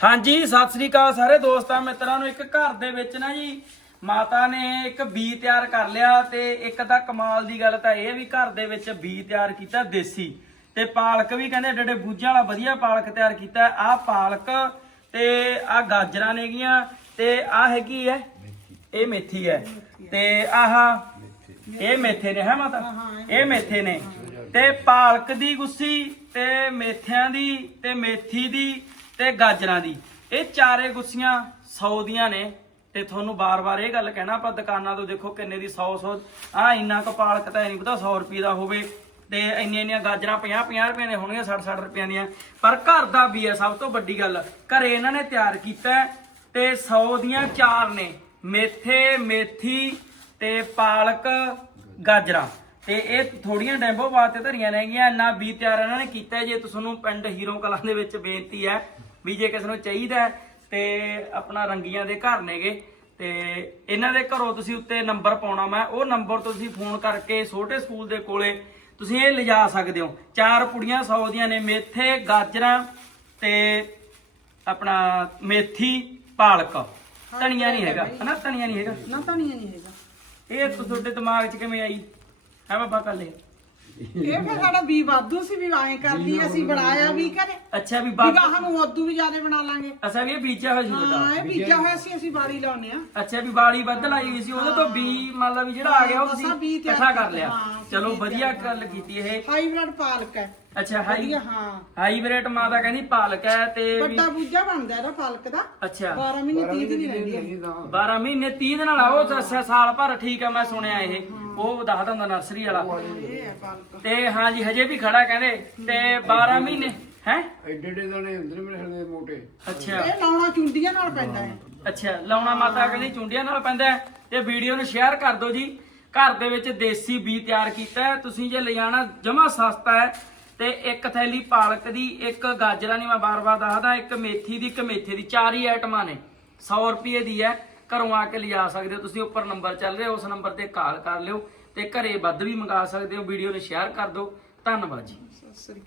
ਹਾਂਜੀ, ਸਤਿ ਸ੍ਰੀ ਅਕਾਲ ਸਾਰੇ ਦੋਸਤਾਂ, ਮਿੱਤਰਾਂ ਨੂੰ ਇੱਕ ਘਰ ਦੇ ਵਿੱਚ ਨਾ ਜੀ, ਮਾਤਾ ਨੇ ਇੱਕ ਬੀ ਤਿਆਰ ਕਰ ਲਿਆ ਤੇ ਇੱਕ ਤਾਂ ਕਮਾਲ ਦੀ ਗੱਲ ਤਾਂ ਇਹ ਵੀ ਘਰ ਦੇ ਵਿੱਚ ਬੀ ਤਿਆਰ ਕੀਤਾ ਦੇਸੀ ਤੇ ਪਾਲਕ ਵੀ ਕਹਿੰਦੇ ਏਡੇ ਬੂਝਾਂ ਵਾਲਾ ਵਧੀਆ ਪਾਲਕ ਤਿਆਰ ਕੀਤਾ। ਆਹ ਪਾਲਕ ਤੇ ਆਹ ਗਾਜਰਾਂ ਨੇਗੀਆਂ ਤੇ ਆਹ ਹੈਗੀ ਹੈ, ਇਹ ਮੇਥੀ ਹੈ ਤੇ ਆਹ ਇਹ ਮੇਥੇ ਨੇ, ਹੈ ਮਾਤਾ? ਇਹ ਮੇਥੇ ਨੇ ਤੇ ਪਾਲਕ ਦੀ ਗੁੱਸੀ ਤੇ ਮੇਥਿਆਂ ਦੀ ਤੇ ਮੇਥੀ ਦੀ ਤੇ ਗਾਜਰਾਂ ਦੀ। ਇਹ ਚਾਰੇ ਗੁੱਸੀਆਂ 100 ਦੀਆਂ ਨੇ। ਤੇ ਤੁਹਾਨੂੰ ਬਾਰ-ਬਾਰ ਇਹ ਗੱਲ ਕਹਿਣਾ, ਆਪਾਂ ਦੁਕਾਨਾਂ ਤੋਂ ਦੇਖੋ ਕਿੰਨੇ ਦੀ 100 100 ਆ ਇੰਨਾ ਕੁ ਪਾਲਕ ਤਾਂ ਇਹ ਨਹੀਂ ਪਤਾ 100 ਰੁਪਏ ਦਾ ਹੋਵੇ। ਤੇ ਇੰਨੀਆਂ ਇੰਨੀਆਂ ਗਾਜਰਾਂ 50 50 ਰੁਪਏ ਦੀਆਂ ਹੋਣਗੀਆਂ 60 60 ਰੁਪਏ ਦੀਆਂ। ਪਰ ਘਰ ਦਾ ਵੀ ਹੈ ਸਭ ਤੋਂ ਵੱਡੀ ਗੱਲ, ਘਰੇ ਇਹਨਾਂ ਨੇ ਤਿਆਰ ਕੀਤਾ ਹੈ ਤੇ 100 ਦੀਆਂ ਚਾਰ ਨੇ। ਮੇਥੇ, ਮੇਥੀ ਤੇ ਪਾਲਕ, ਗਾਜਰਾਂ। ਤੇ ਇਹ ਥੋੜੀਆਂ ਡੈਂਬੋ 'ਤੇ ਧਰੀਆਂ ਨੇਗੀਆਂ ਇੰਨਾ ਵੀ ਤਿਆਰ ਇਹਨਾਂ ਨੇ ਕੀਤਾ ਹੈ। ਜੇ ਤੁਹਾਨੂੰ ਪਿੰਡ ਹੀਰੋ ਕਲਾਂ ਦੇ ਵਿੱਚ ਬੇਨਤੀ ਹੈ ਵੀ ਜੇ ਕਿਸੇ ਨੂੰ ਚਾਹੀਦਾ ਤੇ ਆਪਣਾ ਰੰਗੀਆਂ ਦੇ ਘਰ ਨੇਗੇ। ਤੇ ਇਹਨਾਂ ਦੇ ਘਰੋਂ ਤੁਸੀਂ ਉੱਤੇ ਨੰਬਰ ਪਾਉਣਾ ਮੈਂ ਉਹ ਨੰਬਰ ਤੋਂ ਤੁਸੀਂ ਫੋਨ ਕਰਕੇ ਛੋਟੇ ਸਕੂਲ ਦੇ ਕੋਲੇ ਤੁਸੀਂ ਇਹ ਲਿਜਾ ਸਕਦੇ ਹੋ। ਚਾਰ ਪੁੜੀਆਂ 100 ਦੀਆਂ ਨੇ ਮੇਥੇ ਗਾਜਰਾਂ ਤੇ ਆਪਣਾ ਮੇਥੀ ਪਾਲਕ। ਧਨੀਆ ਨਹੀਂ ਹੈਗਾ ਹਨਾ? ਧਨੀਆ ਨਹੀਂ ਹੈਗਾ? ਨਾ ਧਨੀਆ ਨਹੀਂ ਹੈਗਾ। ਇਹ ਤੁਹਾਡੇ ਦਿਮਾਗ 'ਚ ਕਿਵੇਂ ਆਈ? ਹੈ ਬਾਬਾ ਕੱਲੇ ਇਹ ਫਿਰ ਸਾਡਾ ਵੀ ਵਾਧੂ ਸੀ ਵੀ ਐਂ ਕਰਦੀ ਅਸੀਂ ਬਣਾਇਆ ਵੀ ਕਰੇ ਅੱਛਾ ਵੀ ਵੀ ਬਾਬਾ ਗਾਹਾਂ ਨੂੰ ਉਦੋਂ ਵੀ ਜ਼ਿਆਦਾ ਬਣਾ ਲਾਂਗੇ। ਅਸਾਂ ਵੀ ਇਹ ਬੀਜਿਆ ਹੋਇਆ ਸੀ ਹਾਂ ਤੁਹਾਡਾ? ਇਹ ਬੀਜਿਆ ਹੋਇਆ ਸੀ ਅਸੀਂ ਬਾੜੀ ਲਾਉਨੇ ਆ ਅੱਛਾ ਵੀ ਬਾੜੀ ਵੱਧ ਲਾਈ ਹੋਈ ਸੀ ਉਹਦੇ ਤੋਂ ਬੀ ਮੰਨ ਲਾ ਵੀ ਜਿਹੜਾ ਆ ਗਿਆ ਉਹ ਅਸਾਂ ਬੀਜ ਤੁਸੀਂ ਤਿਆਰ ਇਕੱਠਾ ਕਰ ਲਿਆ। ਹਾਂ, ਅਸੀਂ ਚਲੋ ਬੀਜ ਵਧੀਆ ਤਿਆਰ ਗੱਲ ਕੀਤੀ ਇਹ। ਹਾਈਬ੍ਰਿਡ ਪਾਲਕ ਹੈ। ਅੱਛਾ ਹਾਈ ਵਧੀਆ ਹਾਂ। ਹਾਈਬ੍ਰਿਡ ਮਾਤਾ ਕਹਿੰਦੀ ਪਾਲਕ ਹੈ ਤੇ ਵੀ ਵੱਡਾ ਬੂਝਾ ਬਣਦਾ ਇਹਦਾ ਪਾਲਕ ਦਾ। ਅੱਛਾ। 12 ਮਹੀਨੇ 30 ਦਿਨ ਹੀ ਰਹਿੰਦੀ ਹੈ 12 ਮਹੀਨੇ 30 ਦਿਨ ਵਾਲਾ ਉਹ ਦੱਸਿਆ ਸਾਲ ਭਰ ਠੀਕ ਆ ਮੈਂ ਸੁਣਿਆ ਇਹ। ਉਹ ਦੱਸਦਾ ਹੁੰਦਾ ਨਰਸਰੀ ਵਾਲਾ। ਇਹ ਹੈ ਤੇ ਹਾਂਜੀ ਵੀ ਖੜਾ ਕਹਿੰਦੇ ਤੇ 12 ਮਹੀਨੇ ਹੈ? ਐਡੇ ਐਡੇ ਦਾਣੇ ਹੁੰਦੇ ਨੇ ਮੇਰੇ ਦੇ ਮੋਟੇ। ਅੱਛਾ। ਇਹ ਲਾਉਣਾ ਚੁੰਡੀਆਂ ਨਾਲ ਪੈਂਦਾ ਹੈ। ਅੱਛਾ ਲਾਉਣਾ ਮਾਤਾ ਕਹਿੰਦੀ ਚੁੰਡੀਆਂ ਨਾਲ ਪੈਂਦਾ ਹੈ। ਤੇ ਵੀਡੀਓ ਨੂੰ ਸ਼ੇਅਰ ਕਰ ਦਿਓ ਜੀ। ਘਰ ਦੇ ਵਿੱਚ ਦੇਸੀ ਬੀ ਤਿਆਰ ਕੀਤਾ ਤੁਸੀਂ ਜੇ ਲਿਜਾਣਾ ਜਮਾ ਸਸਤਾ ਹੈ। ਤੇ ਇੱਕ ਥੈਲੀ ਪਾਲਕ ਦੀ ਇੱਕ ਗਾਜਰਾਂ ਦੀ ਮੈਂ ਬਾਰ-ਬਾਰ ਦੱਸਦਾ ਇੱਕ ਮੇਥੀ ਦੀ ਇੱਕ ਮੇਥੇ ਦੀ ਚਾਰ ਹੀ ਆਈਟਮਾਂ ਨੇ। 100 ਰੁਪਏ ਦੀ ਹੈ। ਘਰੋਂ ਆ ਕੇ ਲਿਜਾ ਸਕਦੇ ਹੋ। ਤੁਸੀਂ ਉੱਪਰ ਨੰਬਰ ਚੱਲ ਰਿਹਾ, ਉਸ ਨੰਬਰ ਤੇ ਕਾਲ ਕਰ ਲਿਓ ਤੇ ਘਰੇ ਵੱਧ ਵੀ ਮੰਗਾ ਸਕਦੇ ਹੋ। ਵੀਡੀਓ ਨੂੰ ਸ਼ੇਅਰ ਕਰ ਦਿਓ। ਧੰਨਵਾਦ ਜੀ। ਸਤਿ ਸ੍ਰੀ ਅਕਾਲ।